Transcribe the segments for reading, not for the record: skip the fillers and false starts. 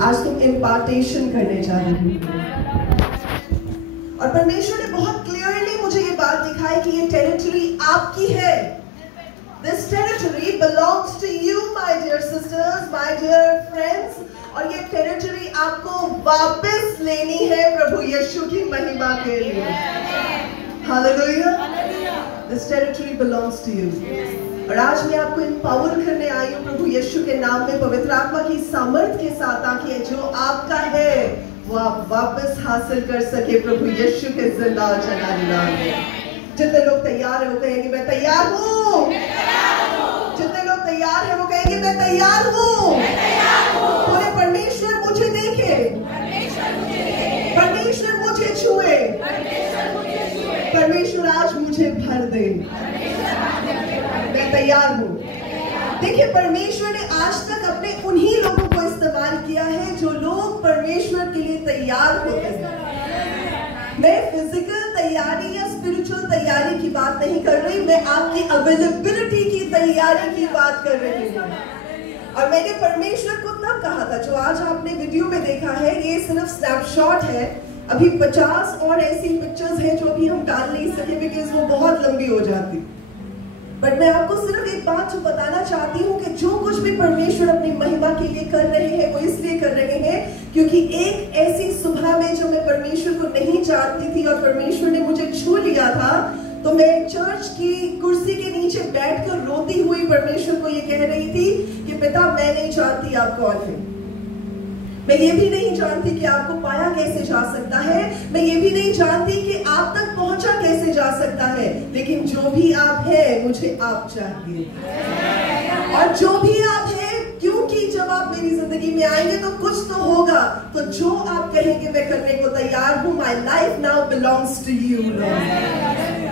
आज तुम इम्पार्टेशन करने जा रहे हो। और परमेश्वर ने बहुत क्लियरली मुझे ये बात दिखाई कि ये टेरिटरी आपकी है। This territory belongs to you, my dear sisters, my dear friends. और ये टेरिटरी आपको वापस लेनी है प्रभु यीशु की महिमा के लिए। Hallelujah. This territory belongs to you. और आज मैं आपको एम्पावर करने आई हूँ प्रभु यीशु के नाम में, पवित्र आत्मा की सामर्थ के साथ, ताकि जो आपका है वो आप वापस हासिल कर सके प्रभु यीशु के जिंदा और जलाली नाम में। जितने लोग तैयार है वो कहेंगे मैं तैयार हूँ। जितने लोग तैयार है वो कहेंगे मैं तैयार हूँ। बोले परमेश्वर मुझे देखे, परमेश्वर मुझे छुए, परमेश्वर आज मुझे भर दे, मैं तैयार हूँ। देखिए परमेश्वर ने आज तक अपने उन्हीं लोगों को इस्तेमाल किया है जो लोग परमेश्वर के लिए तैयार होते हैं। मैं फिजिकल तैयारी या स्पिरिचुअल तैयारी की बात नहीं कर रही, मैं आपकी अवेलेबिलिटी की तैयारी की बात कर रही हूँ। और मैंने परमेश्वर को तब कहा था, जो आज आपने वीडियो में देखा है ये सिर्फ स्नैपशॉट है, अभी 50 और ऐसी पिक्चर्स हैं जो अभी हम डाल नहीं सके बिकॉज वो बहुत लंबी हो जाती। बट मैं आपको सिर्फ एक बात जो बताना चाहती हूँ कि जो कुछ भी परमेश्वर अपनी महिमा के लिए कर रहे हैं वो इसलिए कर रहे हैं क्योंकि एक ऐसी सुबह में जो मैं परमेश्वर को नहीं जानती थी और परमेश्वर ने मुझे छू लिया था, तो मैं चर्च की कुर्सी के नीचे बैठकर रोती हुई परमेश्वर को ये कह रही थी कि पिता मैं नहीं जानती आप कौन है, मैं ये भी नहीं जानती कि आपको पाया कैसे जा सकता है, मैं ये भी नहीं जानती कि आप तक पहुंचा कैसे जा सकता है, लेकिन जो भी आप हैं मुझे आप चाहिए। और जो भी आप हैं, क्योंकि जब आप मेरी जिंदगी में आएंगे तो कुछ तो होगा, तो जो आप कहेंगे मैं करने को तैयार हूँ। My life now belongs to you, Lord.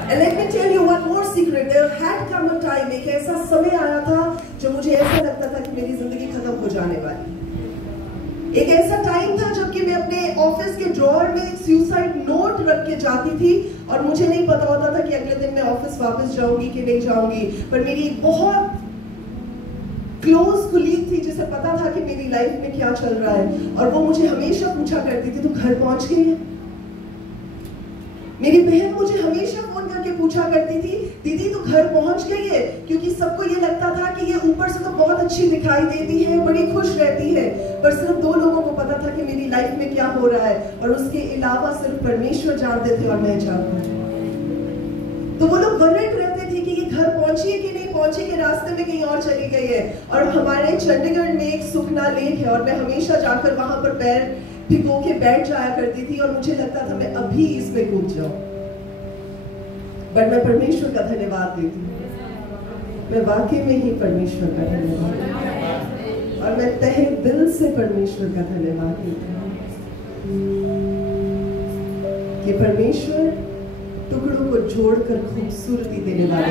And let me tell you one more secret. There had come a time, एक ऐसा समय आया था जो मुझे ऐसा लगता था कि मेरी जिंदगी खत्म हो जाने वाली। एक ऐसा टाइम था जबकि मैं अपने ऑफिस के ड्रॉअर में एक सुसाइड नोट रख के जाती थी और मुझे नहीं पता होता था कि अगले दिन मैं ऑफिस वापस जाऊंगी कि नहीं जाऊंगी। पर मेरी एक बहुत क्लोज कुलीग थी जिसे पता था कि मेरी लाइफ में क्या चल रहा है, और वो मुझे हमेशा पूछा करती थी तू घर पहुंच गई है। मेरी बहन मुझे हमेशा फोन करके पूछा करती थी दीदी तू घर पहुंच गई है, क्योंकि सबको ये लगता था कि ये ऊपर से तो बहुत अच्छी दिखाई देती है, बड़ी खुश रहती है, पर सिर्फ 2 लोगों को पता था कि मेरी लाइफ में क्या हो रहा है, और उसके अलावा सिर्फ परमेश्वर जानते थे और मैं जानती। तो वो लोग वर्रिड रहते थे कि ये घर पहुंची है कि नहीं पहुंची, के रास्ते में कहीं और चली गई है। और हमारे चंडीगढ़ में एक सुखना लेक है और मैं हमेशा जाकर वहां पर पैर भिगो के बैठ जाया करती थी और मुझे लगता था मैं अभी इसमें कूद जाऊं। बट मैं परमेश्वर का धन्यवाद देती हूँ, मैं वाकई में ही परमेश्वर का धन्यवाद देती हूँ, और मैं तहे दिल से परमेश्वर का धन्यवाद देती हूँ कि परमेश्वर टुकड़ों को जोड़कर खूबसूरती देने वाले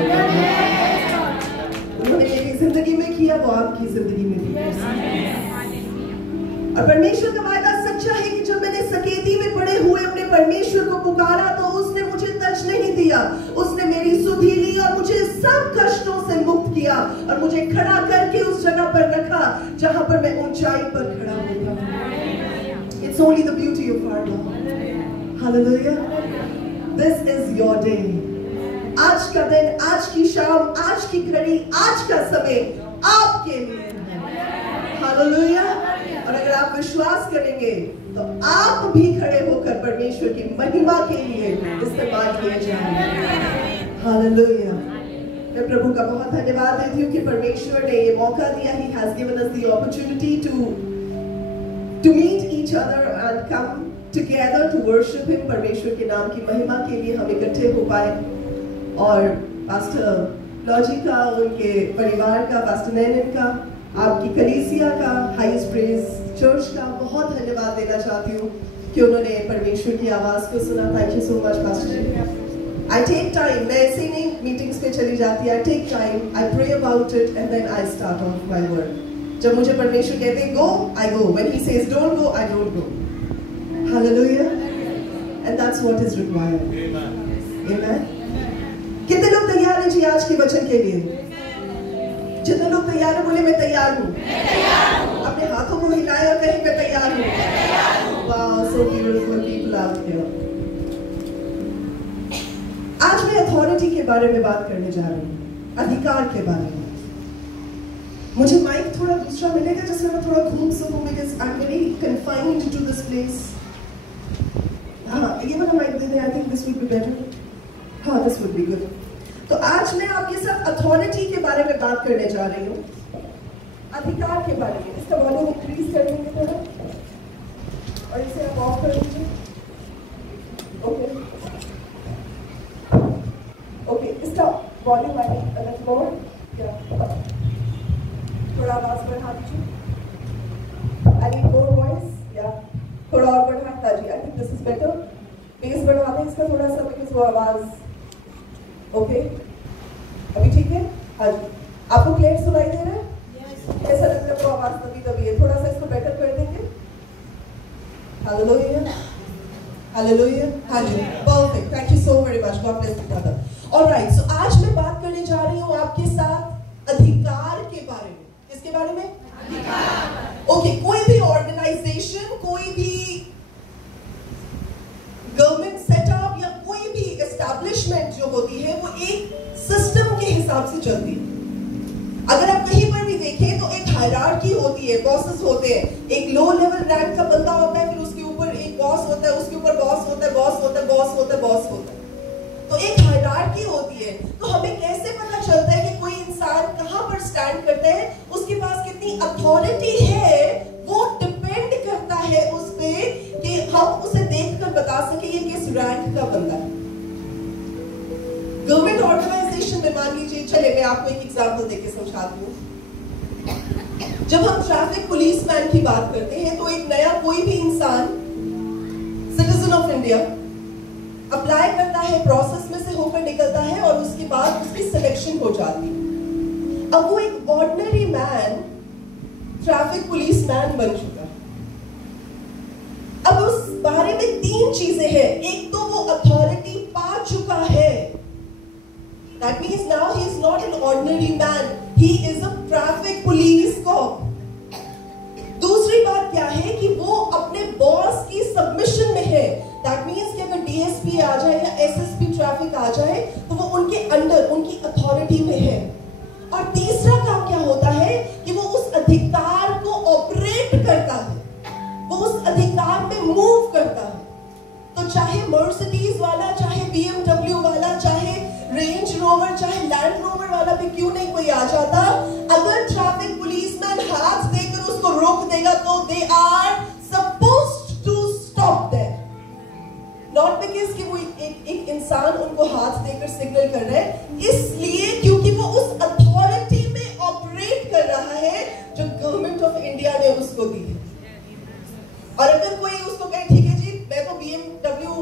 उन्होंने मेरी जिंदगी में किया, वो आपकी जिंदगी में भी कर सकते हैं। और परमेश्वर का वादा सच्चा है कि जब मैंने सकेती में पड़े हुए अपने परमेश्वर को पुकारा तो उसने मुझे टच नहीं दिया, उसने मेरी सुधि ली और मुझे सब कष्टों से मुक्त किया और मुझे खड़ा करके उस जगह पर रखा जहां पर मैं ऊंचाई पर खड़ा होता। It's only the beauty of our Lord. Hallelujah. This is your day. आज का दिन, आज की शाम, आज की घड़ी, आज का समय आपके लिए है। Hallelujah. और अगर आप विश्वास करेंगे तो आप भी खड़े होकर परमेश्वर की महिमा के लिए इस्तेमाल किए जाएंगे। हालेलुया। मैं प्रभु का बहुत धन्यवाद देती हूँ कि परमेश्वर ने ये मौका दिया। He has given us the opportunity to meet each other and come together to worship Him. परमेश्वर के नाम की महिमा के लिए हम इकट्ठे हो पाए, और पास्टर लॉजी का, उनके परिवार का, पास्टर नैनन का, आपकी कलीसिया का, हाईएस्ट प्रेज चर्च का बहुत धन्यवाद देना चाहती हूँ कि उन्होंने परमेश्वर की आवाज को सुना। Thank you so much pastor ji. I take time, मैं ऐसे ही नहीं मीटिंग्स पे चली जाती, I take time, I pray about it and then I start off my work. जब मुझे परमेश्वर कहते हैं go, I go, when he says don't go, I don't go. Hallelujah. And that's what is required. Amen. कितने लोग तैयार हैं जी आज के वचन के लिए? जितने लोग तैयार हैं बोले मैं तैयार हूँ। अपने हाथों को हिलाए और कहीं मैं तैयार सकते हो। आज मैं अथॉरिटी के बारे में बात करने जा रही हूँ, अधिकार के बारे में। मुझे माइक थोड़ा दूसरा मिलेगा जिससे मैं थोड़ा घूम सकूं, because I'm very confined to this place. हाँ, ये वाला माइक दे दें, I think this would be better. हाँ, this would be good. तो आज मैं आपके साथ अथॉरिटी के बारे में बात करने जा रही हूँ, अधिकार के बारे में। इसका वॉल्यूम इंक्रीज कर देंगे थोड़ा और इसे आप ऑफ कर दीजिए। ओके ओके, इसका वॉल्यूम आई थिंक अगर मोर या थोड़ा आवाज बढ़ा दीजिए। आई नीड मोर वॉइस या थोड़ा और बढ़ा ताजी। I think this is better. Base बढ़ा दें इसका थोड़ा सा, बिकॉज वो आवाज ओके अभी ठीक है। हाँ जी, आपको क्लियर सुनाई दे रहा है? ऐसा लगता है वो आवाज तभी तभी है। थोड़ा सा इसको बेटर कर देंगे। Hallelujah hallelujah. हाँ जी, perfect, thank you so very much, God bless you brother. Alright, so आज मैं बात करने जा रही हूँ आपके साथ अधिकार के बारे में। किसके बारे में? अधिकार। ओके, कोई भी ऑर्गेनाइजेशन, कोई भी गवर्नमेंट सेटअप या कोई भी एस्टैब्लिशमेंट जो होती है वो एक सिस्टम के हिसाब से चलती है। अगर आप कहीं पर भी देखें तो एक हायरार्की होती है, बॉसेस होते हैं, एक लो लेवल रैंक का बंदा होता है, फिर उसके ऊपर एक बॉस होता है, उसके ऊपर बॉस होता है, बॉस होता है, बॉस होता है, बॉस होता है। तो एक हायरार्की होती है। तो हमें कैसे पता चलता है कि कोई इंसान कहां पर स्टैंड करता है, उसके पास कितनी अथॉरिटी है? वो डिपेंड करता है उस पे कि हम उसे देखकर बता सके ये किस रैंक का बंदा है। गवर्नमेंट ऑर्गेनाइजेशन में मान लीजिए, चले मैं आपको एक एग्जांपल देके समझाती हूँ। जब हम ट्रैफिक पुलिसमैन की बात करते हैं तो एक नया कोई भी इंसान, सिटीजन ऑफ इंडिया, अप्लाई करता है, प्रोसेस में से होकर निकलता है और उसके बाद उसकी सिलेक्शन हो जाती है। अब वो एक ऑर्डिनरी मैन ट्रैफिक पुलिसमैन बन चुका है। अब उस बारे में तीन चीजें हैं। एक तो वो अथॉरिटी पा चुका है, that means now he is not an ordinary man, he is a traffic police cop. दूसरी बात क्या है कि वो अपने बॉस की सबमिशन में है। दैट मीन्स कि अगर डीएसपी आ जाए या एसएसपी ट्रैफिक आ जाए तो वो उनके अंडर, उनकी अथॉरिटी में है। और तीसरा काम क्या होता है कि वो उस अधिकार को ऑपरेट करता है, वो उस अधिकार में मूव करता है। तो चाहे मर्सिडीज वाला, चाहे बीएमडब्ल्यू वाला, चाहे रेंज रोवर, चाहे लैंड रोवर वाला भी क्यों नहीं कोई आ जाता, अगर ट्रैफिक पुलिसमैन हाथ देकर उसको रोक देगा तो they are supposed to stop that. Not because कि वो एक इंसान उनको हाथ देकर सिग्नल कर रहा है, इसलिए क्योंकि वो उस अथॉरिटी में ऑपरेट कर रहा है जो गवर्नमेंट ऑफ इंडिया ने उसको दी है। और अगर कोई उसको कहे ठीक है जी मैं तो बीएमडब्ल्यू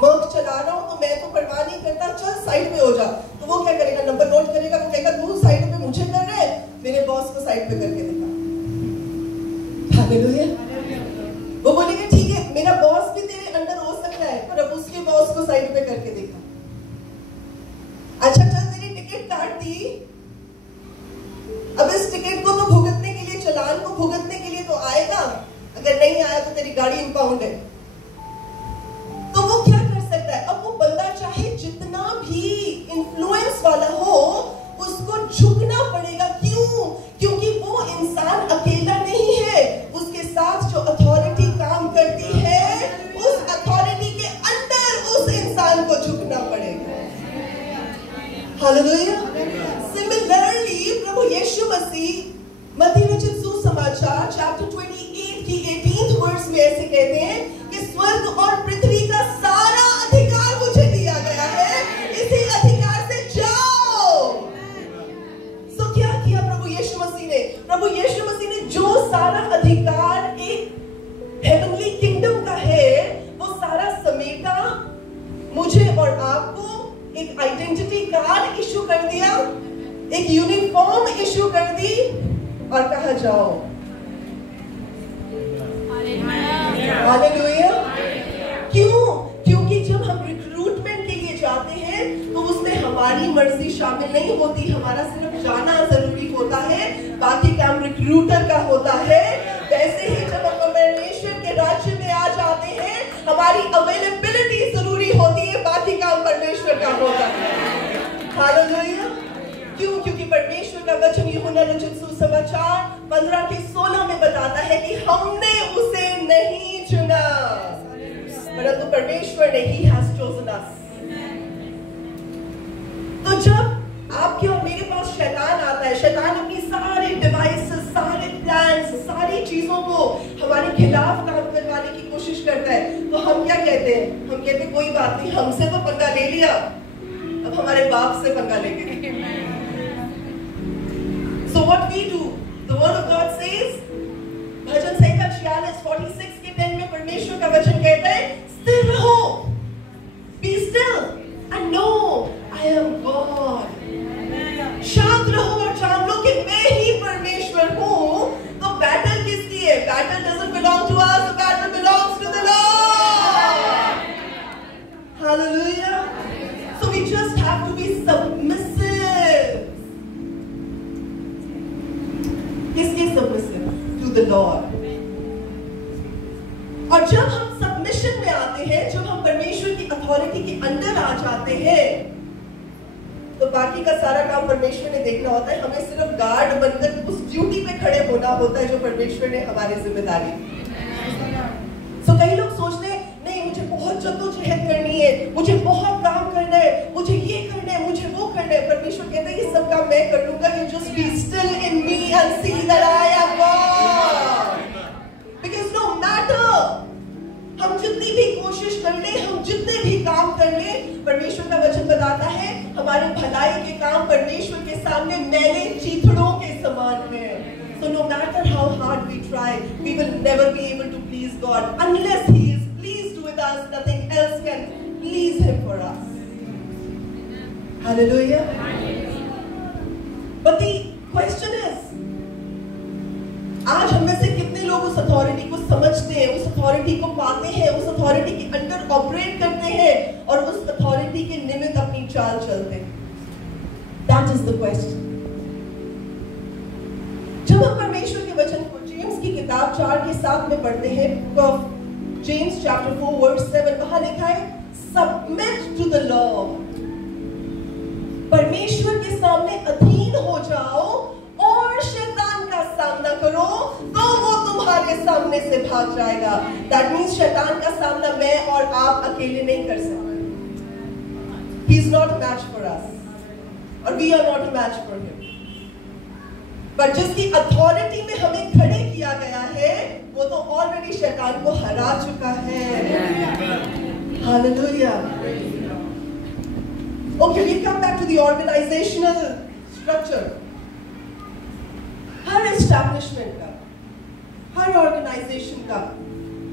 मर्क चला रहा हूं तो मैं तो परवाह नहीं करता, चल साइड पे हो जा, तो वो क्या करेगा? नंबर नोट करेगा, वो कहेगा तू साइड पे मुझे कर रहा है, मेरे बॉस को साइड पे करके दिखा। हालेलुया। वो बोलेगा ठीक है मेरा बॉस भी तेरे अंडर हो सकता है, पर अब उसके बॉस को साइड पे करके दिखा। अच्छा चल तेरी टिकट काट दी, अब इस टिकट को तो भुगतने के लिए, चालान को भुगतने के लिए तो आएगा, अगर नहीं आया तो तेरी गाड़ी इंपाउंड है। तो वो क्या कर सकता है? अब वो बंदा चाहे जितना भी इन्फ्लुएंस वाला हो, उसको झुकना पड़ेगा। क्यों? क्योंकि वो इंसान अकेला नहीं है, उसके साथ जो अथॉरिटी काम करती है, उस अथॉरिटी के अंदर उस इंसान को झुकना पड़ेगा। हालेलुया। सिमिलरली प्रभु यीशु मसीह मत्ती रचित सुसमाचार चैप्टर 28 की 18th वर्स में ऐसे कहते हैं कि स्वर्ग और पृथ्वी का सारा अधिकार मुझे दिया गया है, इसी अधिकार से जाओ। सो क्या किया प्रभु यीशु मसीह ने? प्रभु यीशु मसीह ने जो सारा अधिकार एक हेवनली किंगडम का है वो सारा समेटा, मुझे और आपको एक आइडेंटिटी कार्ड इशू कर दिया, एक यूनिफॉर्म इशू कर दी और कहा जाओ। हालेलुया। क्यों? क्योंकि जब हम रिक्रूटमेंट के लिए जाते हैं तो उसमें हमारी मर्जी शामिल नहीं होती, हमारा सिर्फ जाना जरूरी होता है, बाकी काम रिक्रूटर का होता है। वैसे ही जब हम परमेश्वर के राज्य में आ जाते हैं, हमारी अवेलेबिलिटी जरूरी होती है, बाकी काम परमेश्वर का होता है। हालेलुया। क्यों? क्योंकि परमेश्वर का वचन यूहन्ना रचित सुसमाचार 15:16 में बताता है कि हमने उसे नहीं चुना, परंतु परमेश्वर ने ही हैज चोजन अस। तो जब आपके और मेरे पास शैतान आता है, शैतान अपनी सारे डिवाइसेस, सारे प्लान्स, सारी चीजों को हमारे खिलाफ काम करवाने की कोशिश करता है, तो हम क्या कहते हैं? हम कहते हैं कोई बात नहीं, हमसे तो पंगा ले लिया, अब हमारे बाप से पंगा लेंगे। So what we do? The word of God says, भजन संहिता 46:46 के 10 में परमेश्वर का वचन कहता है, स्थिर रहो, be still and know I am God। शांत रहो और जान लो कि मैं ही परमेश्वर हूँ। तो बैटल किसकी है? Battle doesn't belong to us, the battle belongs to the Lord। Hallelujah। So we just have to be submissive। किसके submissive? To the Lord। और जब हम सबमिशन में आते हैं, जब हम परमेश्वर की अथॉरिटी के अंदर आ जाते हैं, तो बाकी का सारा काम परमेश्वर ने देखना होता है। हमें सिर्फ गार्ड बनकर उस ड्यूटी पे खड़े होना होता है जो परमेश्वर ने हमारी जिम्मेदारी। तो कई लोग सोचते हैं नहीं, मुझे बहुत जद्दोजहद करनी है, मुझे बहुत काम करना है, मुझे ये करना है, मुझे वो करना है। परमेश्वर कहता है ये सब काम मैं कर लूंगा, you just be still in me and see that I am God। Because no matter हम जितनी भी कोशिश कर ले, हम जितने भी काम कर ले, परमेश्वर का वचन बताता है हमारे भलाई के काम परमेश्वर के सामने मैले चीथड़ों के समान है। So no matter how hard we try, we will never be able to please God unless He is pleased with us. Nothing else can please Him for us. Hallelujah. But the question is, आज हम में से कितने लोग उस authority को समझते हैं, उस अथॉरिटी को पाते हैं, उस अथॉरिटी के अंदर ऑपरेट करते हैं और उस अथॉरिटी के निमित्त अपनी चाल चलते हैं? That is the question। जब हम परमेश्वर के वचन को जेम्स की किताब 4:7 में पढ़ते हैं, जेम्स चैप्टर 4:7, वहां लिखा है सबमिट टू द लॉर्ड। परमेश्वर के सामने अधीन हो जाओ और शैतान का सामना करो, तो वो तुम्हारे सामने से भाग जाएगा। That means शैतान का सामना मैं और आप अकेले नहीं कर सकते। He is not a match for us, और we are not a match for him। पर जिसकी अथॉरिटी में हमें खड़े किया गया है, वो तो ऑलरेडी शैतान को हरा चुका है। Hallelujah। Okay, we come back to the organizational structure। Her establishment का, हर ऑर्गेनाइजेशन का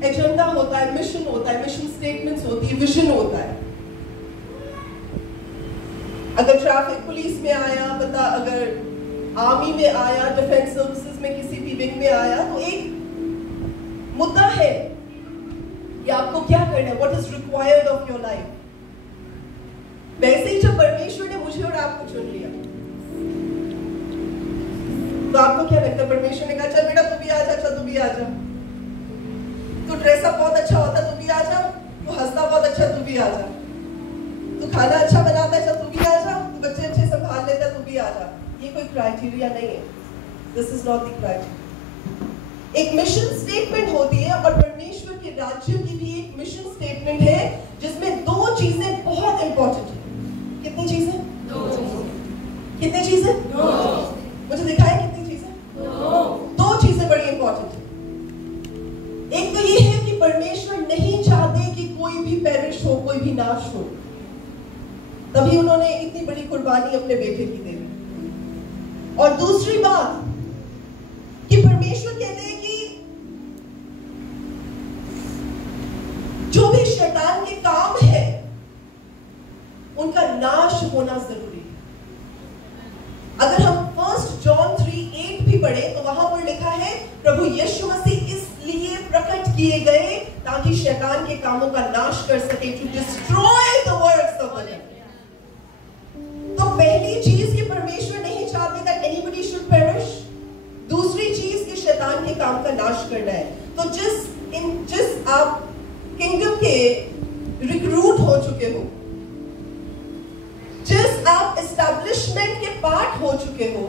एजेंडा होता है, मिशन होता है, मिशन स्टेटमेंट्स होती है, विजन होता है। अगर ट्रैफिक पुलिस में आया बता, अगर आर्मी में आया, डिफेंस सर्विसेज में किसी भी विंग में आया, तो एक मुद्दा है कि आपको क्या करना है, what is required of your life. वैसे ही जब परमेश्वर ने मुझे और आपको चुन लिया, तो आपको क्या लगता है? परमेश्वर ने कहा चल बेटा तू भी आ जा, चल तू भी आ जा, तू ड्रेसअप बहुत अच्छा होता तू भी आ जा, तू हंसता बहुत अच्छा तू भी आ जा, तू खाना अच्छा बनाता है चल तू भी आ जा, तू बच्चे अच्छे संभाल लेता तू भी आ जा। ये कोई क्राइटेरिया नहीं है। This is not the criteria. एक मिशन स्टेटमेंट होती है, और परमेश्वर के राज्य की भी एक मिशन स्टेटमेंट है जिसमें दो चीजें बहुत इंपॉर्टेंट है। कितनी चीजें? दो। कितनी चीजें? दो। मुझे दिखाएं कितनी चीजें? दो चीजें बड़ी इंपॉर्टेंट है। एक तो ये है कि परमेश्वर नहीं चाहते कि कोई भी पेरिश हो, कोई भी नाश हो, तभी उन्होंने इतनी बड़ी कुर्बानी अपने बेटे की दे दी। और दूसरी बात कि परमेश्वर कहते हैं कि जो भी शैतान के काम है उनका नाश होना जरूरी है। अगर हम 1 जॉन 3:8 भी पढ़े तो वहां पर लिखा है प्रभु यीशु मसीह इसलिए प्रकट किए गए ताकि शैतान के कामों का नाश कर सके, to destroy the works of the devil. तो पहली चीज कि परमेश्वर नहीं चाहते that anybody should perish, दूसरी चीज कि शैतान के काम का नाश करना है। तो जिस आप किंगडम के रिक्रूट हो चुके हो, जिस आप एस्टैब्लिशमेंट के पार्ट हो चुके हो,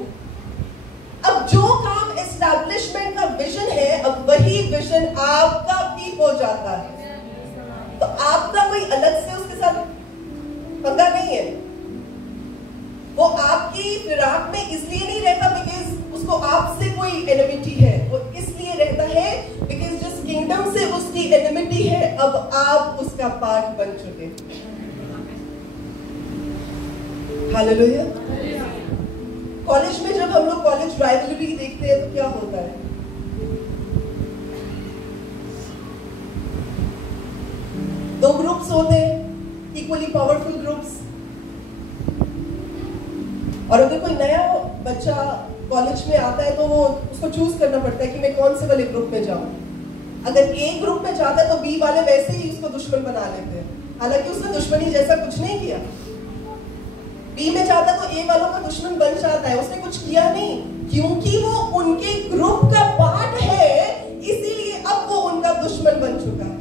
अब जो काम एस्टैब्लिशमेंट का विजन है, अब वही विजन आपका भी हो जाता है। तो आपका कोई अलग से उसके साथ पंगा नहीं है। वो आपकी फिराक में इसलिए नहीं रहता बिकॉज उसको आपसे कोई एनिमिटी है, वो इसलिए रहता है बिकॉज जिस किंगडम से उसकी एनिमिटी है, अब आप उसका पार्ट बन चुके। हालेलुया। कॉलेज में जब हम लोग कॉलेज राइवलरी देखते हैं तो क्या होता है? दो ग्रुप्स होते हैं, इक्वली पावरफुल ग्रुप्स। और अगर कोई नया बच्चा कॉलेज में आता है तो वो उसको चूज करना पड़ता है कि मैं कौन से वाले ग्रुप में जाऊं। अगर ए ग्रुप में जाता है तो बी वाले वैसे ही उसको दुश्मन बना लेते हैं, हालांकि उसने दुश्मनी जैसा कुछ नहीं किया। बी में जाता है तो ए वालों का दुश्मन बन जाता है, उसने कुछ किया नहीं, क्योंकि वो उनके ग्रुप का पार्ट है, इसीलिए अब वो उनका दुश्मन बन चुका है।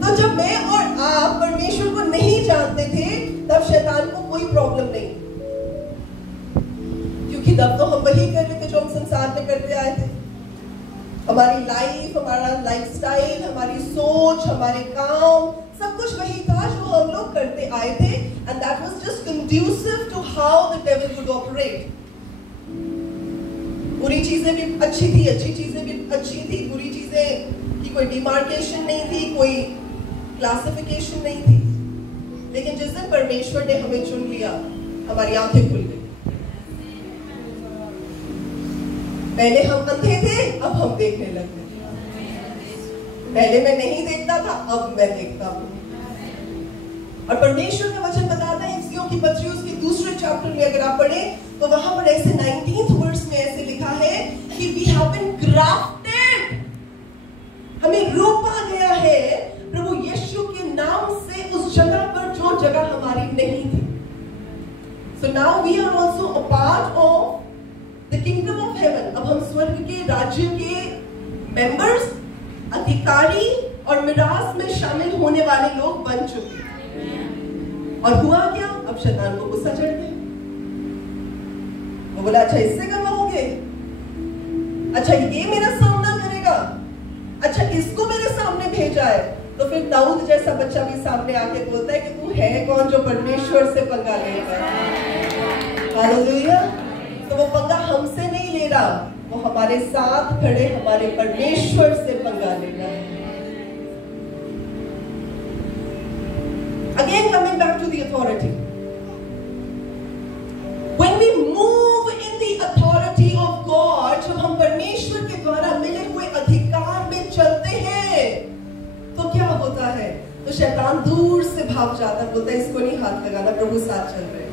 तो जब मैं और आप परमेश्वर को नहीं जानते थे तब शैतान को कोई प्रॉब्लम नहीं, क्योंकि तब तो हम वही कर रहे थे जो हम संसार में करते आए थे। हमारी लाइफ, हमारा लाइफस्टाइल, हमारी सोच, हमारे काम, सब कुछ वही था जो हम लोग करते आए थे, and that was just conducive to how the devil would operate. बुरी चीजें भी अच्छी थी, अच्छी चीजें भी अच्छी थी, बुरी चीजें की कोई डिमार्केशन नहीं थी, कोई क्लासिफिकेशन नहीं थी। लेकिन जिस दिन परमेश्वर ने हमें चुन लिया, हमारी आंखें खुल गई। पहले हम अंधे थे, अब हम देखने लगे। पहले मैं नहीं देखता था, अब मैं देखता हूं। और परमेश्वर का वचन बताता है इफिसियों की पत्री उसके दूसरे चैप्टर में अगर आप पढ़े तो वहां पर ऐसे 19th वर्स में ऐसे लिखा है कि वी हैव बीन ग्राफ्टेड, हमें रोपा गया है प्रभु यीशु के नाम से उस जगह पर जो जगह हमारी नहीं थी। So now we are also a part of the kingdom of heaven. अब हम स्वर्ग के राज्य के मेंबर्स, अधिकारी और मिरास में शामिल होने वाले लोग बन चुके। और हुआ क्या? अब शैतान को गुस्सा चढ़ गया। वो बोला अच्छा इससे करवाओगे, अच्छा ये मेरा सामना करेगा, अच्छा इसको मेरे सामने भेजा है। तो फिर दाऊद जैसा बच्चा भी सामने आके बोलता है कि तू है कौन जो परमेश्वर से पंगा लेगा। हालेलुया। तो वो पंगा हमसे नहीं ले रहा, वो हमारे साथ खड़े हमारे परमेश्वर से पंगा लेगा। Again coming back to the authority. When we move in the authority of God, जब हम परमेश्वर के द्वारा मिले हुए अधिकार में चलते हैं तो क्या होता है? तो शैतान दूर से भाग जाता है, बोलता है इसको नहीं हाथ लगाना, प्रभु साथ चल रहे हैं।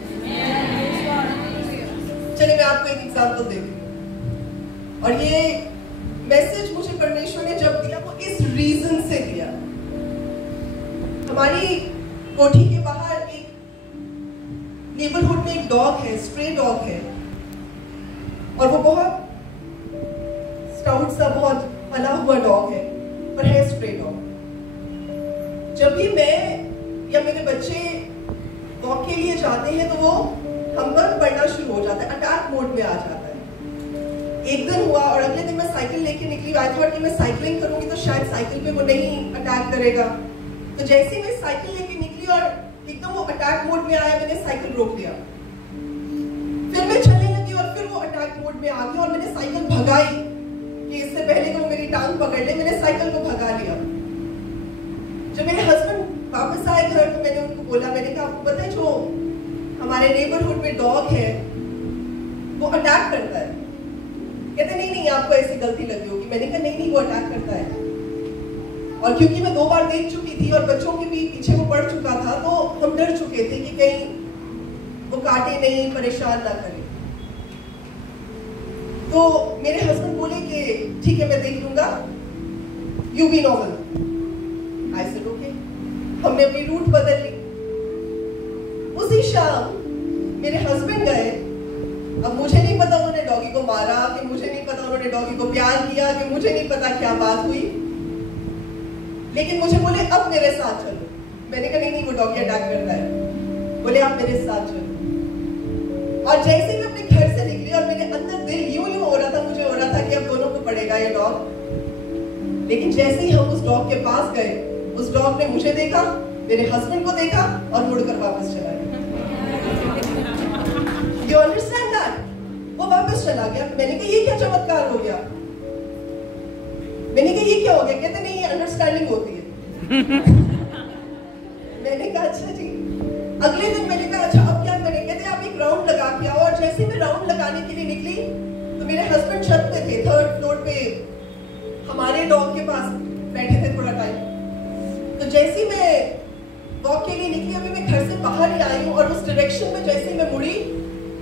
चलिए मैं आपको एक एग्जाम्पल देती हूँ। और ये मैसेज मुझे परमेश्वर ने जब दिया वो इस रीजन से दिया। हमारी कोठी के बाहर एक नेबरहुड में एक डॉग है, स्ट्रे डॉग है, और वो बहुत स्टाउट सा, बहुत पला हुआ डॉग है, पर है स्ट्रे डॉग। जब भी मैं या मेरे बच्चे वॉक के लिए जाते हैं तो वो हम पर पढ़ना शुरू हो जाता है, अटैक मोड में आ जाता है। एक दिन हुआ और अगले दिन मैं साइकिल लेके निकली। आई थॉट कि मैं साइकिलिंग करूंगी तो शायद साइकिल पे वो नहीं अटैक करेगा। तो जैसे ही मैं साइकिल लेके निकली और एकदम वो अटैक मोड में आया, मैंने साइकिल रोक दिया। फिर मैं चलने लगी और फिर वो अटैक मोड में आ गया और मैंने साइकिल भगाई कि इससे पहले कि वो मेरी टांग पकड़ ले, मैंने साइकिल को भगा लिया। जब मेरे हस्बैंड वापस आए घर तो मैंने उनको बोला, मैंने कहा आपको पता है जो हमारे नेबरहुड में डॉग है वो अटैक करता है। कहते नहीं आपको ऐसी गलती लगी होगी। मैंने कहा नहीं वो अटैक करता है। और क्योंकि मैं 2 बार देख चुकी थी और बच्चों के भी पीछे वो पड़ चुका था तो हम डर चुके थे कि कहीं वो काटे नहीं, परेशान ना करे। तो मेरे हस्बैंड बोले कि ठीक है मैं देख लूंगा, you B normal. I said okay. हमने अपनी रूट बदल ली। उसी शाम मेरे हस्बैंड गए। अब मुझे नहीं पता उन्होंने डॉगी को मारा कि मुझे नहीं पता उन्होंने डॉगी को प्यार किया कि मुझे नहीं पता क्या बात हुई। लेकिन मुझे बोले अब मेरे साथ चलो। मैंने कहा नहीं, वो डॉगी अटैक करता है। बोले आप मेरे साथ चलो। और जैसे मैं अपने घर से निकली और मेरे अंदर दिल यूं हो रहा था, मुझे हो रहा था कि अब दोनों को पड़ेगा ये डॉग। लेकिन जैसे ही हम उस डॉग के पास गए, उस डॉग ने मुझे देखा, मेरे हस्बैंड को देखा और मुड़कर वापस चला गया। You understand that? वो वापस चला गया। मैंने कहा ये क्या चमत्कार हो गया? मैंने कहा ये क्या हो गया? कहते नहीं, ये अंडरस्टैंडिंग होती है। मैंने कहा अच्छा जी। अगले दिन मैंने कहा अच्छा अब क्या करें? कहते आप एक राउंड लगा के आओ। और जैसे मैं राउंड लगाने के लिए निकली तो मेरे हस्बैंड छत पे थे, 3rd फ्लोर पे हमारे डॉग के पास बैठे थे थोड़ा टाइम। तो जैसे मैं वॉक के लिए निकली, अभी मैं घर से बाहर ही आई हूँ और उस डायरेक्शन में जैसे मैं मुड़ी,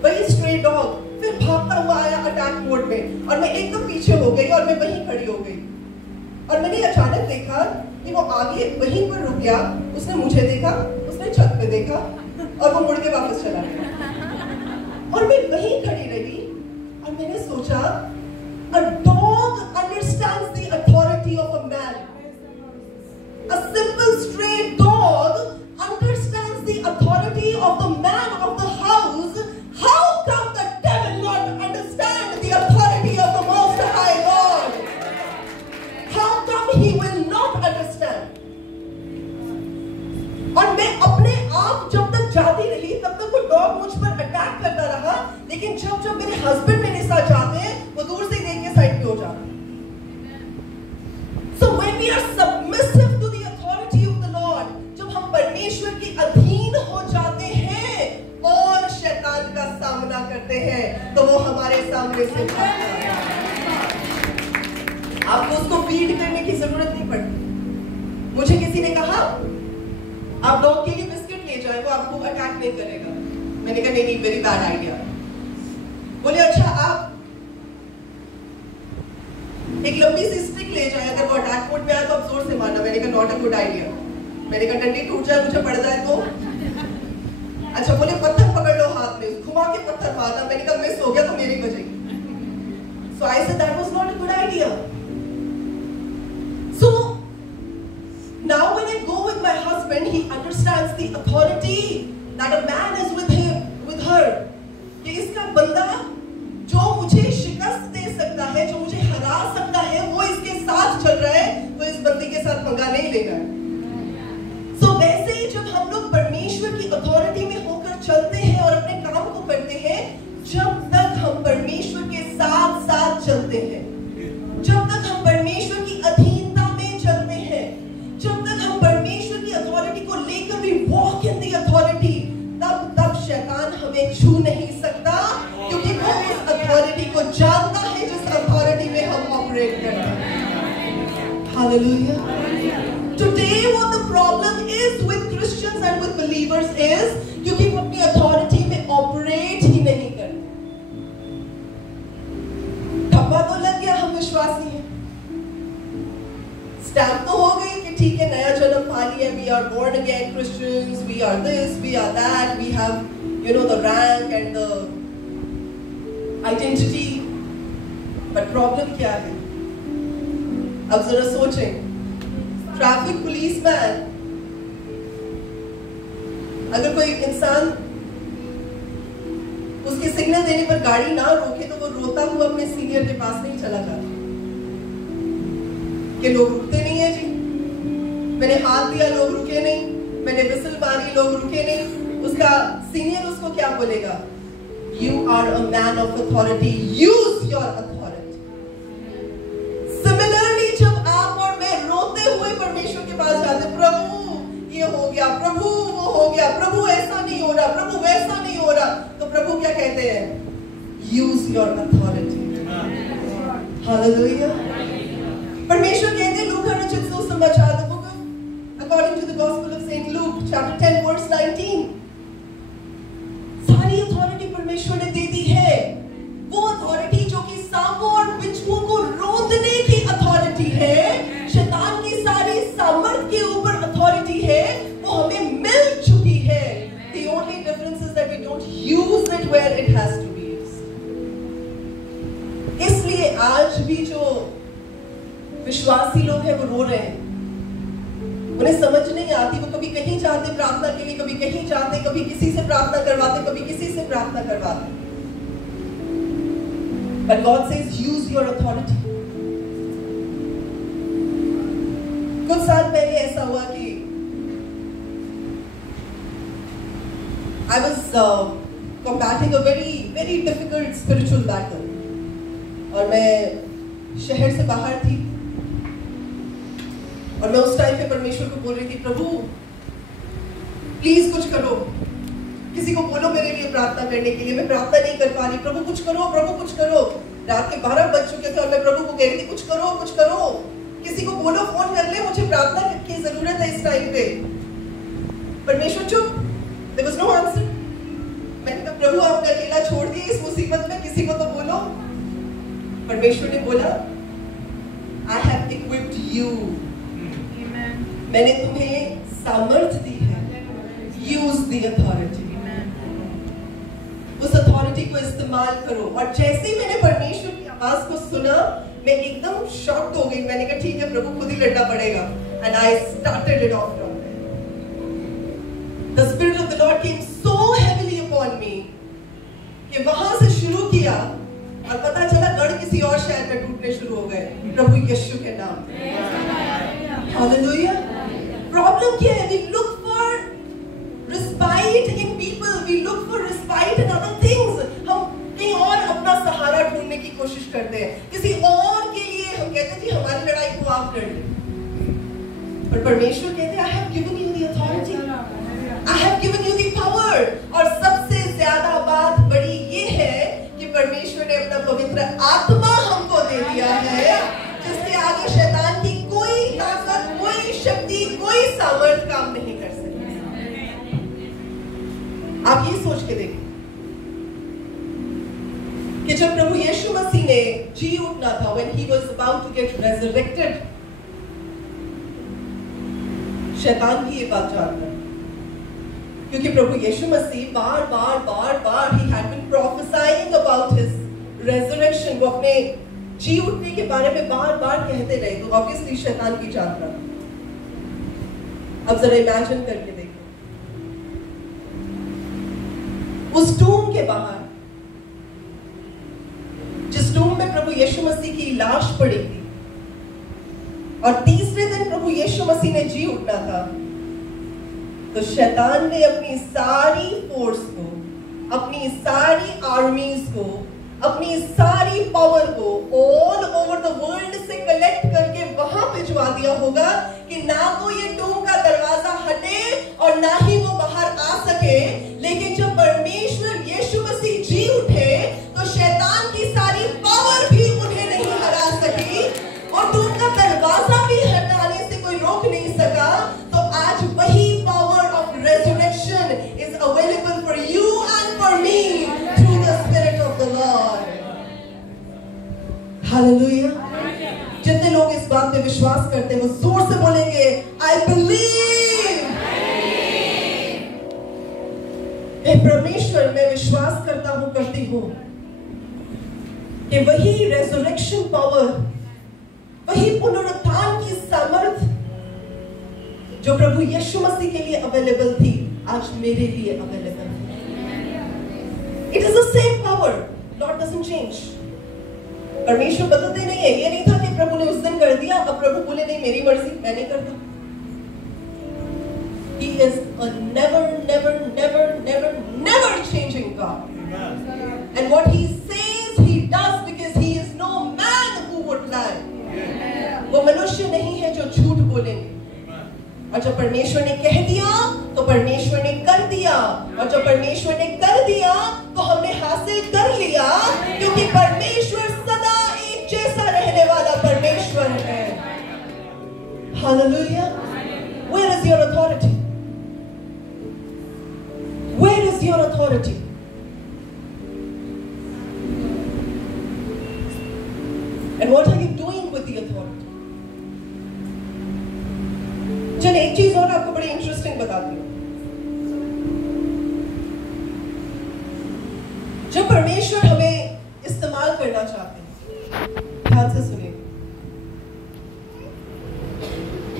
वही स्ट्रे डॉग फिर भागता हुआ आया अटैक मोड में और मैं एकदम पीछे हो गई और मैं वहीं खड़ी हो गई। और मैंने अचानक देखा कि वो आगे वहीं पर रुक गया। उसने मुझे देखा, उसने छत पे देखा और वो मुड़ के वापस चला गया। और मैं वहीं खड़ी रही और मैंने सोचा, a dog understands the authority of a man. A simple stray dog understands the authority of the man of the house. How come the devil not understand the authority of the Most High God? How come he will not understand? और मैं अपने आप जब तक जाती रही तब तक वो डॉग मुझ पर अटैक करता रहा, लेकिन जब मेरे हस्बैंड मेरे साथ जाते हैं वो दूर से देख के साइड पे हो जाते हैं। So when we are submissive to the authority of the Lord, जब हम परमेश्वर के अधीन हो जाते हैं और शैतान का सामना करते हैं तो वो हमारे सामने से भागता है। आपको उसको फीड करने की जरूरत नहीं पड़ती। मुझे किसी ने कहा आप डॉग के लिए बिस्किट ले जाए, वो आपको अटैक नहीं करेगा। मैंने कहा नहीं, वेरी बैड आइडिया। बोले अच्छा आप एक लंबी सी स्टिक ले जाए, अगर वो अटैक मोड में आए तो आप जोर से मारना। मैंने कहा नॉट अ गुड आइडिया। मैंने कहा डंडी टूट जाए, मुझे पड़ जाए तो। अच्छा बोले पत्थर पकड़ लो हाथ में, घुमा के पत्थर मारना। मैंने कहा मिस हो गया तो मेरी बजेगी। So I said that was not a good idea. So now when I go with my husband, he understands the authority that a man is with him, with her. कि इसका बंदा जो मुझे शिकस्त दे सकता है, जो मुझे हरा सकता है, वो इसके साथ चल रहा है, तो इस बंदे के साथ पंगा नहीं लेना है। So वैसे ही जब हम लोग परमेश्वर की अथॉरिटी में होकर चलते हैं और अपने काम को करते हैं, जब तक हम परमेश्वर के साथ साथ चलते हैं, जब तक हम परमेश्वर की अधीनता में चलते हैं, जब तक हम परमेश्वर की अथॉरिटी को लेकर भी वॉक इन द अथॉरिटी, तब शैतान हमें छू नहीं सकता, क्योंकि वो उस अथॉरिटी को जानता है जिस अथॉरिटी में हम ऑपरेट करते हैं। Hallelujah. Today what the problem is with Christians and with believers is क्योंकि वो अपनी अथॉरिटी में ऑपरेट ही नहीं करते। ठप्पा तो लग गया, हम विश्वासी हैं, स्टैम्प तो हो गई कि ठीक है नया जन्म पा लिया, we are born again Christians, we are this, we are that, we have the rank and the identity। but problem क्या है? अब जरा सोचें, ट्रैफिक पुलिसमैन, अगर कोई इंसान उसके सिग्नल देने पर गाड़ी ना रोके तो वो रोता हुआ अपने सीनियर के पास नहीं चला जाता कि लोग रुकते नहीं है जी, मैंने हाथ दिया लोग रुके नहीं, मैंने विसल मारी लोग रुके नहीं। उसका सीनियर उसको क्या बोलेगा? You are a man of authority, use your authority। Similarly जब आप और मैं रोते हुए परमेश्वर के पास जाते, प्रभु ये हो गया, प्रभु वो हो गया, प्रभु ऐसा नहीं हो रहा, प्रभु वैसा नहीं हो रहा, तो प्रभु क्या कहते हैं? Use your authority। Hallelujah। परमेश्वर कहते हैं लूका रचित सुसमाचार, the book of according to the gospel of Saint Luke chapter 10 verse 19, सारी अथॉरिटी परमेश्वर ने दे दी है। वो अथॉरिटी जो कि सांपों और बिच्छुओं को रोकने की अथॉरिटी है, शैतान की सारी सामर्थ के ऊपर अथॉरिटी है, वो हमें मिल चुकी है। The only difference is that we don't use it where it has to be used। इसलिए आज भी जो विश्वासी लोग हैं वो रो रहे हैं उन्हें समझ नहीं आती, वो कभी कहीं जाते प्रार्थना के लिए, कभी कहीं जाते, कभी किसी से प्रार्थना करवाते, कभी किसी से प्रार्थना करवाते। But God says, use your authority. कुछ साल पहले ऐसा हुआ कि I was combating a very difficult spiritual battle. और मैं शहर से बाहर थी और मैं उस टाइम पे परमेश्वर को बोल रही थी, प्रभु प्लीज कुछ करो, किसी को बोलो मेरे लिए प्रार्थना करने के लिए, मैं प्रार्थना नहीं कर पा रही, प्रभु कुछ करो, प्रभु कुछ करो। रात के 12 बज चुके थे और मैं प्रभु को कह रही थी, कुछ करो, कुछ करो, किसी को बोलो, फोन कर ले, मुझे प्रार्थना की जरूरत है इस टाइम पे। परमेश्वर चुप, there was no answer। मैंने कहा प्रभु आपने अकेला छोड़ दिया इस मुसीबत में, किसी को तो बोलो। परमेश्वर ने बोला, I have equipped you, मैंने तुम्हें सामर्थ्य दी है, use the authority, उस अथॉरिटी को इस्तेमाल करो। और जैसे ही मैंने परमेश्वर की आवाज को सुना, मैं एकदम शॉक्ड हो गई। मैंने कहा ठीक है प्रभु, खुद ही लड़ना पड़ेगा। And I started it off from there. The Spirit of the Lord came so heavily upon me कि वहां से शुरू किया और पता चला गढ़ किसी और शहर में टूटने शुरू हो गए, प्रभु यीशु के नाम। Hallelujah. प्रॉब्लम क्या है? We look for respite in people, we look for respite in other things। हम कहीं और अपना सहारा ढूंढने की कोशिश करते हैं, किसी और के लिए हम कहते हैं जी हमारी लड़ाई को आप कर ले। पर परमेश्वर कहते हैं I have given you the authority, I have given you the power। और सबसे ज्यादा बात बड़ी ये है कि परमेश्वर ने अपना पवित्र आत्मा हमको दे दिया है, जिसके आगे शैतान की कोई ताकत, कोई शक्ति, कोई सामर्थ काम नहीं कर सकती। आप ये सोच के देखिए कि जब प्रभु यीशु मसीह ने जी उठना था, when he was about to get resurrected, शैतान भी ये बात जानता है, क्योंकि प्रभु यीशु मसीह बार बार he had been prophesying about his resurrection, वो अपने जी उठने के बारे में बार बार कहते रहे। तो ऑब्वियसली शैतान भी जानता था। अब जरा इमेजिन करके देखो, उस टूम के बाहर, जिस टूम में प्रभु यीशु मसीह की लाश पड़ी थी, और तीसरे दिन प्रभु यीशु मसीह ने जी उठना था, तो शैतान ने अपनी सारी फोर्स को, अपनी सारी आर्मीज को, अपनी सारी पावर को ऑल ओवर द वर्ल्ड से कलेक्ट करके वहां भिजवा दिया होगा कि ना तो ये टूम का दरवाजा हटे और ना ही वो बाहर आ सके। लेकिन जब परमेश्वर यीशु मसीह जी उठे, तो शैतान की सारी पावर भी उन्हें नहीं हरा सकी और टूम का दरवाजा भी हटाने से कोई रोक नहीं सका। तो आज वही power of resurrection is available for you and for me through the spirit of the Lord. Hallelujah. जितने लोग इस बात पे विश्वास करते हैं वो जोर से बोलेंगे आई बिलीव। परमेश्वर, मैं विश्वास करता हूं, करती हूं कि वही रेजरेक्शन पावर, वही पुनरुत्थान की सामर्थ जो प्रभु यीशु मसीह के लिए अवेलेबल थी, आज मेरे लिए अवेलेबल है। It is the same power, Lord doesn't change. परमेश्वर बदलते नहीं है। ये नहीं था कि प्रभु ने उस दिन कर दिया, अब प्रभु बोले नहीं मेरी मर्जी, मैं नहीं करता। He is a never changing God. And what he says he does, because he is no man who would lie. वो मनुष्य नहीं है जो झूठ बोलेंगे। और जब परमेश्वर ने कह दिया तो परमेश्वर ने कर दिया, और जब परमेश्वर ने कर दिया तो हमने हासिल कर लिया, क्योंकि परमेश्वर सदा एक जैसा रहने वाला परमेश्वर है। Hallelujah. Where is your authority? Where is your authority? And what are you doing with the authority? चल एक चीज और आपको बड़ी इंटरेस्टिंग बताती हूँ। जब परमेश्वर हमें इस्तेमाल करना चाहते हैं, ध्यान से सुनिए,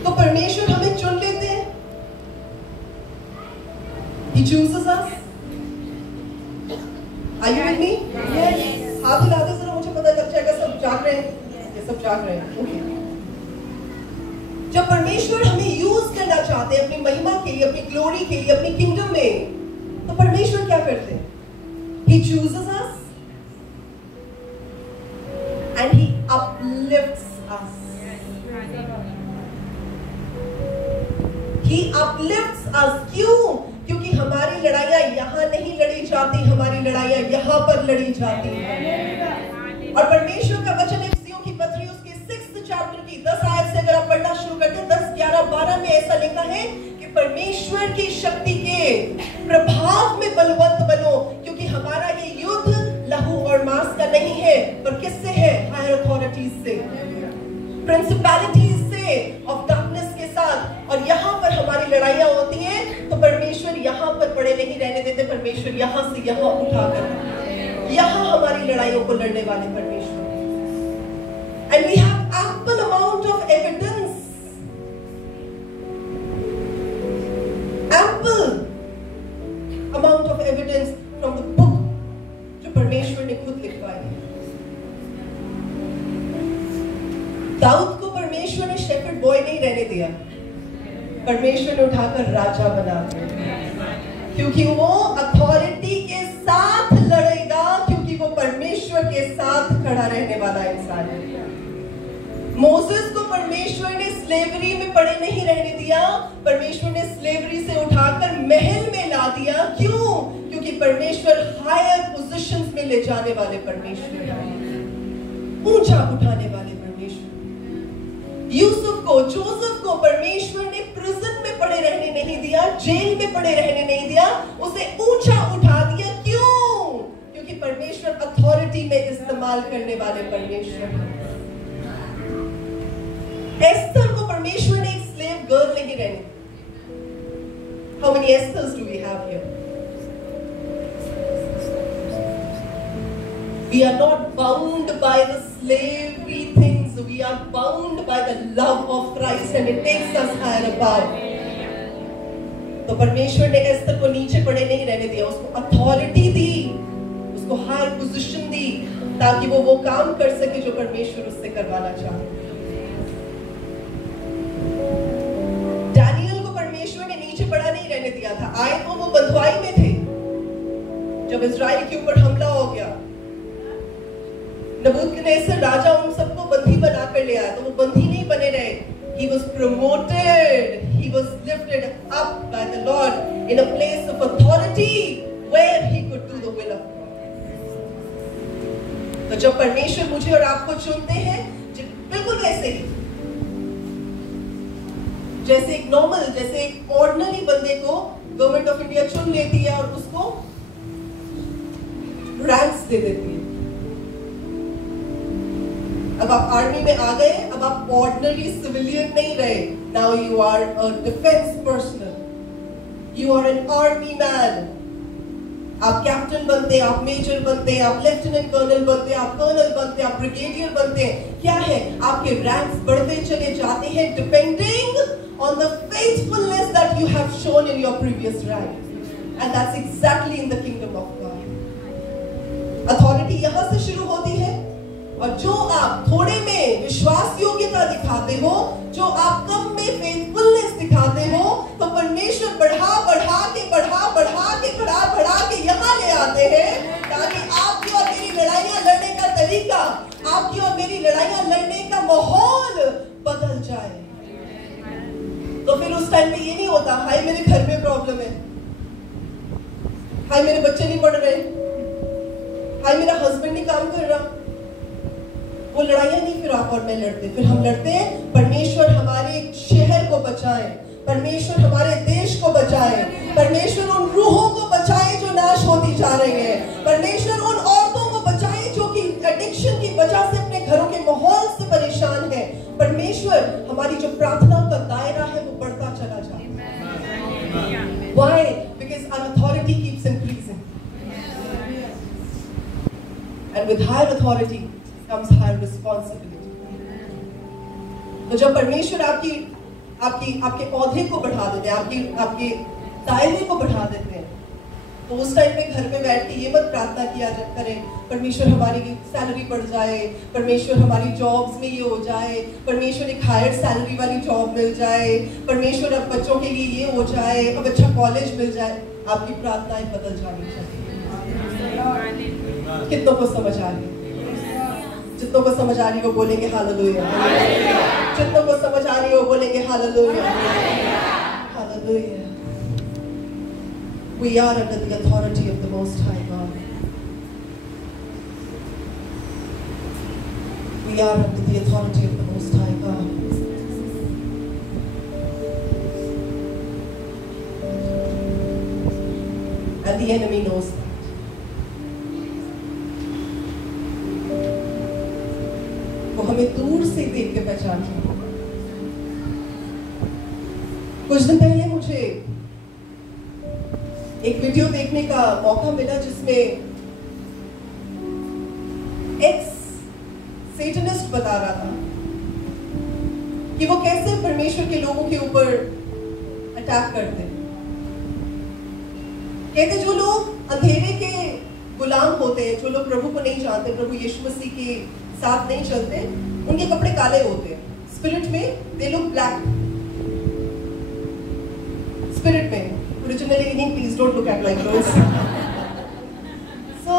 तो परमेश्वर हमें चुन लेते chooses us. Are you with me? Yes. हाथ हिला दे जरा, मुझे पता लग जाएगा सब जाग रहे हैं. ये सब जाग रहे हैं. Okay. जब परमेश्वर हमें यूज करना चाहते हैं अपनी महिमा के लिए, अपनी ग्लोरी के लिए, अपनी किंगडम में, तो परमेश्वर क्या करते हैं? He chooses us and he uplifts us. He uplifts us. क्यों? क्योंकि हमारी लड़ाइयाँ यहाँ नहीं लड़ी जाती, हमारी लड़ाइयाँ यहाँ पर लड़ी जाती हैं. और परमेश्वर का वचन इफिसियों की पत्री उसके 6th चैप्टर की 10 आयत से अगर आप पढ़ना शुरू करते हैं, 10, 11, 12 में ऐसा लिखा है कि परमेश्वर की शक्ति के प्रभाव में बलवंत बनो, क्योंकि हमारा ये युद्ध लहू और मांस का नहीं है, पर किससे है? हायर अथॉरिटीज से, प्रिंसिपैलिटीज से, ऑफ डार्कनेस के साथ. और यहाँ पर हमारी लड़ाइयाँ होती हैं, तो परमेश्वर यहाँ पर पड़े नहीं रहने देते. परमेश्वर यहाँ से यहाँ उठाकर यहाँ हमारी लड़ाइयों को लड़ने वाले परमेश्वर. And we have ample amount of evidence, ample amount of evidence from the book जो परमेश्वर ने खुद लिखवाई है. दाऊद को परमेश्वर ने शेफर्ड बॉय नहीं रहने दिया, परमेश्वर ने उठाकर राजा बना दिया, क्योंकि वो अथॉरिटी के साथ लड़ेगा, क्योंकि वो परमेश्वर के साथ खड़ा रहने वाला इंसान है. मोसेस को परमेश्वर ने स्लेवरी में पड़े नहीं रहने दिया, परमेश्वर ने स्लेवरी से उठाकर महल में ला दिया. क्यों? क्योंकि परमेश्वर हायर पोजीशंस में ले जाने वाले परमेश्वर है, ऊंचा उठाने वाले परमेश्वर. यूसुफ को, जोसेफ को परमेश्वर ने प्रिजन में पड़े रहने नहीं दिया, जेल में पड़े रहने नहीं दिया, उसे ऊंचा उठा दिया. क्यों? क्योंकि परमेश्वर अथॉरिटी में इस्तेमाल करने वाले परमेश्वर है. एस्तर को परमेश्वर ने एक स्लेव गर्ल नहीं रहने दी. How many Esthers do we have here? We are not bound by the slavery things. We are bound by the love of Christ, and it takes us higher above. तो परमेश्वर ने एस्तर को नीचे पड़े नहीं रहने दिया, उसको अथॉरिटी दी, उसको हायर पोजीशन दी, ताकि वो काम कर सके जो परमेश्वर उससे करवाना चाहते. डैनियल को परमेश्वर ने नीचे पड़ा नहीं रहने दिया था. आए तो वो बंधुआई में थे. जब इजराइल के ऊपर हमला हो गया, नबूकदनेस्सर राजा उन सबको बंदी बनाकर ले आया, तो वो बंदी नहीं बने रहे. He was promoted, he was lifted up by the Lord in a place of authority where he could do the will of God. तो जब परमेश्वर मुझे और आपको चुनते हैं, बिल्कुल वैसे ही जैसे एक नॉर्मल, जैसे एक ऑर्डिनरी बंदे को गवर्नमेंट ऑफ इंडिया चुन लेती है और उसको रैंक्स दे देती है. अब आप आर्मी में आ गए, अब आप ऑर्डिनरी सिविलियन नहीं रहे. Now you are a defence personnel, you are an army man. आप कैप्टन बनते, आप मेजर बनते, आप लेफ्टिनेंट कर्नल बनते, आप कर्नल बनते, आप ब्रिगेडियर बनते. क्या है? आपके रैंक्स बढ़ते चले जाते हैं depending on the faithfulness that you have shown in your previous rank. And that's exactly in the kingdom of God. Authority यहाँ से शुरू होती है, और जो आप थोड़े में विश्वास योग्यता दिखाते हो, जो आप कम में फेथफुलनेस दिखाते हो, तो परमेश्वर बढ़ा बढ़ा के यहाँ ले आते हैं, ताकि आपकी और मेरी लड़ाइयाँ लड़ने का तरीका, आपकी और मेरी लड़ाइयाँ लड़ने का माहौल बदल जाए. तो फिर उस टाइम पे ये नहीं होता, हाय मेरे घर में प्रॉब्लम है, हाय मेरे बच्चे नहीं पढ़ रहे, हाय मेरा हस्बैंड नहीं काम कर रहा. वो लड़ाइयाँ नहीं फिर आप और मैं लड़ते. फिर हम लड़ते हैं, परमेश्वर हमारे शहर को बचाए, परमेश्वर हमारे देश को बचाए, परमेश्वर उन रूहों को बचाए जो नाश होती जा रही है, परमेश्वर उन औरतों को बचाए जो कि एडिक्शन की वजह से अपने घरों के माहौल से परेशान है. परमेश्वर हमारी जो प्रार्थना का दायरा है वो बढ़ता चला जाए. Why? Because our authority keeps increasing. And with higher authority comes higher responsibility. तो जब परमेश्वर आपके औहदे को बढ़ा देते हैं, आपके दायरे को बढ़ा देते हैं, तो उस टाइम में घर में बैठ के ये मत प्रार्थना किया करें परमेश्वर हमारी सैलरी बढ़ जाए, परमेश्वर हमारी जॉब्स में ये हो जाए, परमेश्वर एक हायर सैलरी वाली जॉब मिल जाए, परमेश्वर अब बच्चों के लिए ये हो जाए, अब अच्छा कॉलेज मिल जाए। आपकी प्रार्थनाएं बदल जानी चाहिए। कितनों को समझ आ रही? जितनों को समझ आ रही वो बोलेंगे हालेलुया। जितनों को समझ आ रही वो बोलेंगे hallelujah, hallelujah. We are under the authority of the Most High God. We are under the authority of the Most High God. And the enemy knows that. वो हमें दूर से देख के पहचानता है। कुछ दिन पहले मुझे एक वीडियो देखने का मौका मिला जिसमें एक्स सेटनिस्ट बता रहा था कि वो कैसे परमेश्वर के लोगों के ऊपर अटैक करते हैं। कहते जो लोग अंधेरे के गुलाम होते हैं, जो लोग प्रभु को नहीं जानते, प्रभु यीशु मसीह के साथ नहीं चलते, उनके कपड़े काले होते हैं। स्पिरिट में दे लुक ब्लैक। स्पिरिट में Originally meaning, please don't look at like those. So,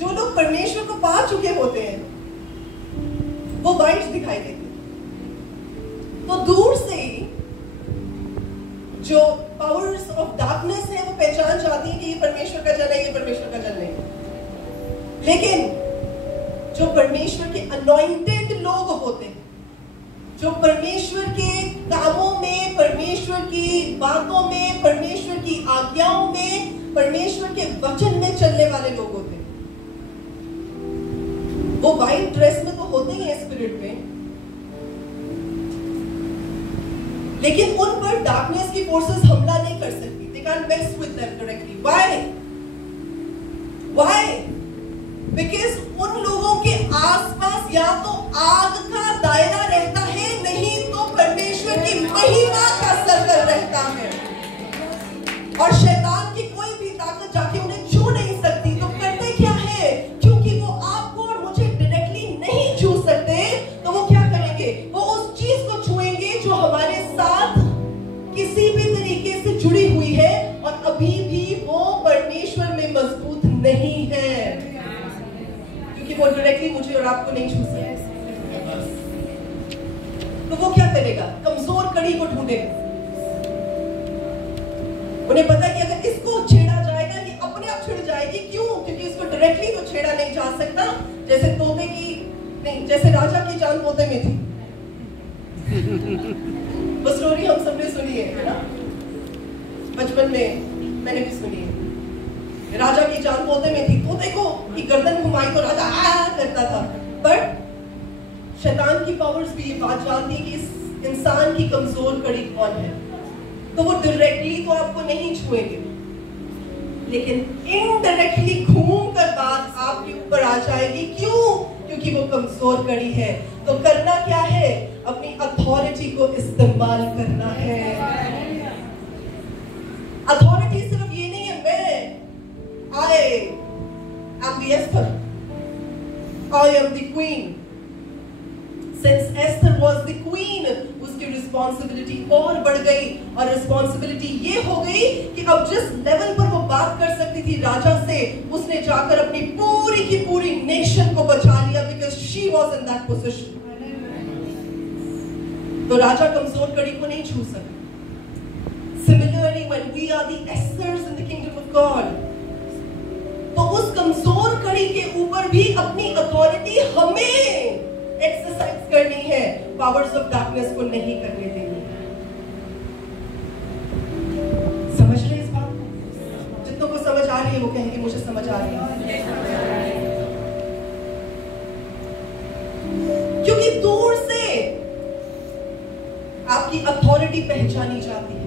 जो लोग परमेश्वर को पा चुके होते हैं, वो वाइट दिखाई देते हैं। तो दूर से ही जो पावर्स ऑफ डार्कनेस है वो पहचान जाती है कि ये परमेश्वर का जन है, ये परमेश्वर का जन नहीं। लेकिन जो परमेश्वर के अनॉइंटेड लोग होते हैं, जो परमेश्वर के कामों में, परमेश्वर की बातों में, परमेश्वर की आज्ञाओं में, परमेश्वर के वचन में चलने वाले लोग होते हैं, वो व्हाइट ड्रेस में तो होते ही हैं स्पिरिट में, लेकिन उन पर डार्कनेस की फोर्सेस हमला नहीं कर सकती। They can't mess with them directly. Why? Why? Because उन लोगों के आसपास या तो आग का दायरा रहता है, नहीं तो परमेश्वर की महिमा का सर्कल रहता है, और शैतान की कोई भी ताकत जाके उन्हें छू नहीं सकती। तो करते क्या है, क्योंकि वो आपको और मुझे डायरेक्टली नहीं छू सकते, तो वो क्या करेंगे, वो उस चीज को छुएंगे जो हमारे साथ किसी भी तरीके से जुड़ी हुई है और अभी भी वो परमेश्वर में मजबूत नहीं है, क्योंकि वो डायरेक्टली मुझे और आपको नहीं छू सकते। तो वो क्या करेगा, कमजोर कड़ी को ढूंढेगा। उन्हें पता है कि अगर इसको छेड़ा जाएगा ये अपने आप छिड़ जाएगी। क्यों? क्योंकि इसको डायरेक्टली तो छेड़ा नहीं जा सकता, जैसे तोते की नहीं, जैसे राजा की जान तोते में थी। वो स्टोरी हम सबने सुनी है ना, बचपन में मैंने भी सुनी है। राजा की जान तोते में थी, तोते को की गर्दन घुमाई तो राजा आ करता था। बट शैतान की पावर्स भी ये बात जानती है कि इस इंसान की कमजोर कड़ी कौन है, तो वो डायरेक्टली तो आपको नहीं छुएंगे, लेकिन इनडायरेक्टली घूम कर बात आपके ऊपर आ जाएगी। क्यों? क्योंकि वो कमजोर कड़ी है। तो करना क्या है, अपनी अथॉरिटी को इस्तेमाल करना है। अथॉरिटी सिर्फ ये नहीं है मैं I am the Esther, I am the queen. Since Esther was the queen, उसकी रिस्पॉन्सिबिलिटी और बढ़ गई, और रिस्पॉन्सिबिलिटी ये हो गई कि अब जिस लेवल पर वो बात कर सकती थी राजा से, उसने जाकर अपनी पूरी की पूरी नेशन को बचा लिया, because she was in that position. तो राजा कमजोर कड़ी को नहीं छू सकता। Similarly, when we are the Esthers in the kingdom of God, तो उस कमजोर कड़ी के ऊपर भी अपनी अथॉरिटी हमें एक्सरसाइज करनी है, पावर्स ऑफ डार्कनेस को नहीं करने देनी। समझ रहे इस बात को? जितनों को समझ आ रही है वो कहेंगे मुझे समझ आ रही है। क्योंकि दूर से आपकी अथॉरिटी पहचानी जाती है।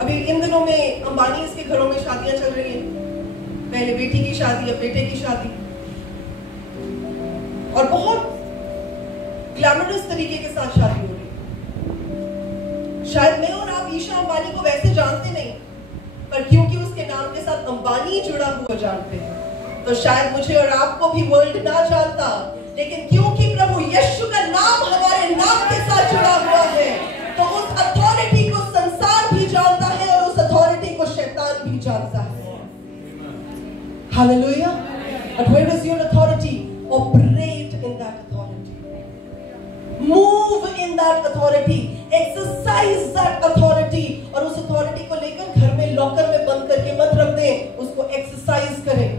अभी इन दिनों में अंबानी के घरों में शादियां चल रही हैं, पहले बेटी की शादी, अब बेटे की शादी, और बहुत ग्लैमरस तरीके के साथ शादी हो रही है। शायद मैं और आप ईशा अंबानी को वैसे जानते नहीं, पर क्योंकि उसके नाम के साथ अंबानी जुड़ा हुआ जानते हैं, तो शायद मुझे और आपको भी वर्ल्ड ना जानता, लेकिन क्योंकि प्रभु यीशु का नाम हमारे नाम के साथ जुड़ा हुआ है, तो उस अथॉरिटी को संसार भी जानता है और उस अथॉरिटी को शैतान भी जानता है। Hallelujah. But where is your authority? Operate in that authority. Move in that authority. Exercise that authority. और उस authority को लेकर घर में लॉकर में बंद करके मत रख दें, उसको एक्सरसाइज करें।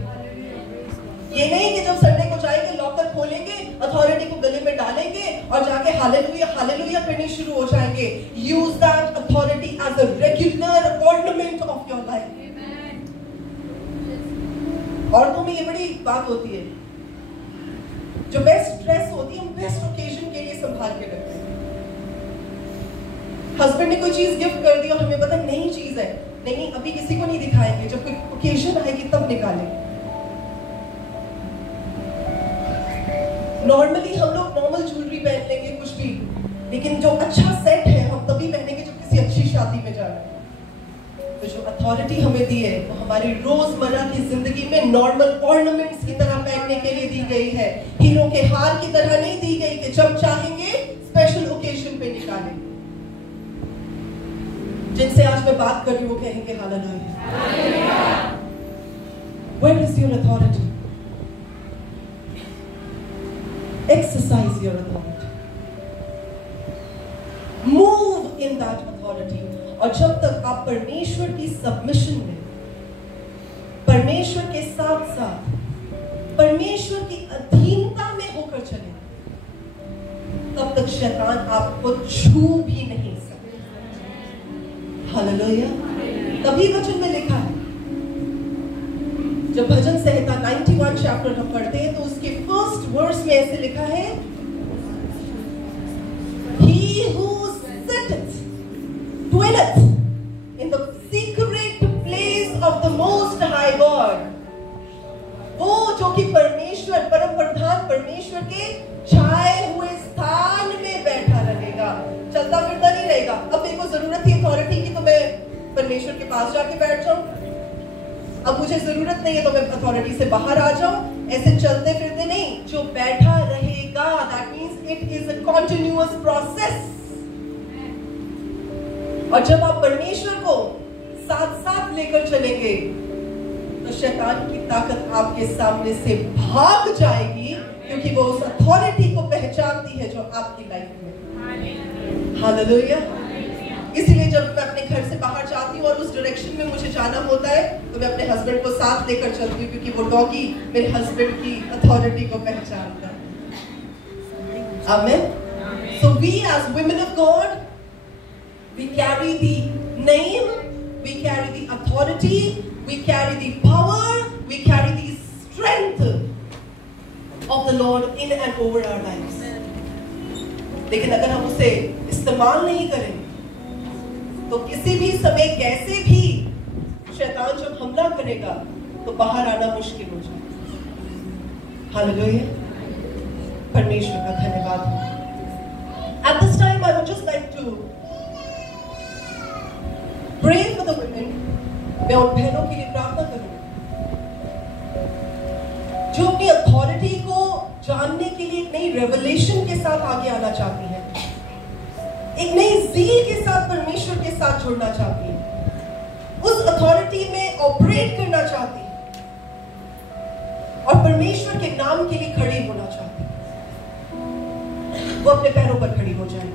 ये नहीं कि जब संडे को जाएंगे लॉकर खोलेंगे, अथॉरिटी को गले में डालेंगे और जाके हालेलुया हालेलुया करने शुरू हो जाएंगे। Use that authority as a regular ornament of your life. औरतों में ये बड़ी बात होती है, जो बेस्ट ड्रेस होती है हम बेस्ट ओकेजन के लिए संभाल के रखते हैं। हस्बैंड ने कोई चीज गिफ्ट कर दी और हमें पता नई चीज है, नहीं अभी किसी को नहीं दिखाएंगे, जब कोई ओकेजन आएगी तब निकालेंगे। नॉर्मली हम लोग नॉर्मल ज्वेलरी पहन लेंगे कुछ भी, लेकिन जो अच्छा सेट है हम तभी पहनेंगे जब किसी अच्छी शादी में जाना है। तो जो अथॉरिटी हमें दी है वो हमारी रोजमर्रा की जिंदगी में नॉर्मल ऑर्नामेंट्स की तरह पहनने के लिए दी गई है, हीरों के हार की तरह नहीं दी गई कि जब चाहेंगे स्पेशल ओकेजन पे निकालेंगे। जिनसे आज मैं बात कर रही हूँ वो कहेंगे hallelujah. Where is your authority? Exercise your authority. Move in that authority. और जब तक आप परमेश्वर की सबमिशन में, परमेश्वर के साथ साथ परमेश्वर की अधीनता में होकर चले, तब तक शैतान आपको छू भी नहीं सकता। हालेलुया। तभी वचन में लिखा है, जब भजन संहिता 91 चैप्टर हम पढ़ते हैं तो उसके फर्स्ट वर्स में ऐसे लिखा है, He who sitteth dwelleth in the secret place of the Most High God. वो जो कि परमेश्वर, परम प्रधान परमेश्वर के छाए हुए स्थान में बैठा रहेगा, चलता फिरता नहीं रहेगा। अब मेरे को जरूरत थी अथॉरिटी की तो मैं परमेश्वर के पास जाके बैठ जाऊं, अब मुझे जरूरत नहीं है तो मैं अथॉरिटी से बाहर आ जाऊं। ऐसे चलते फिरते नहीं, जो बैठा रहेगा, that means it is a continuous process। और जब आप परमेश्वर को साथ साथ लेकर चलेंगे तो शैतान की ताकत आपके सामने से भाग जाएगी, क्योंकि वो उस अथॉरिटी को पहचानती है जो आपकी लाइफ में। हालेलुया। इसलिए जब मैं अपने घर से बाहर जाती हूँ और उस डायरेक्शन में मुझे जाना होता है तो मैं अपने हस्बैंड को साथ लेकर चलती हूँ, क्योंकि वो डॉगी मेरे हस्बैंड की अथॉरिटी को पहचानता है। आमीन। So we as women of God, we carry the name, we carry the authority, we carry the power, we carry the strength of the Lord in and over our lives. लेकिन अगर हम उसे इस्तेमाल नहीं करें तो किसी भी समय कैसे भी शैतान जब हमला करेगा तो बाहर आना मुश्किल हो जाएगा। हालेलुया। परमेश्वर का धन्यवाद। At this time I would just like to pray for the women। मैं उन बहनों के लिए प्रार्थना करूंगी जो अपनी अथॉरिटी को जानने के लिए एक नई रेवलेशन के साथ आगे आना चाहती है, एक नई ज़ील के साथ परमेश्वर के साथ जुड़ना चाहती है, उस अथॉरिटी में ऑपरेट करना चाहती है और परमेश्वर के नाम के लिए खड़ी होना चाहती है। वो अपने पैरों पर खड़ी हो जाए।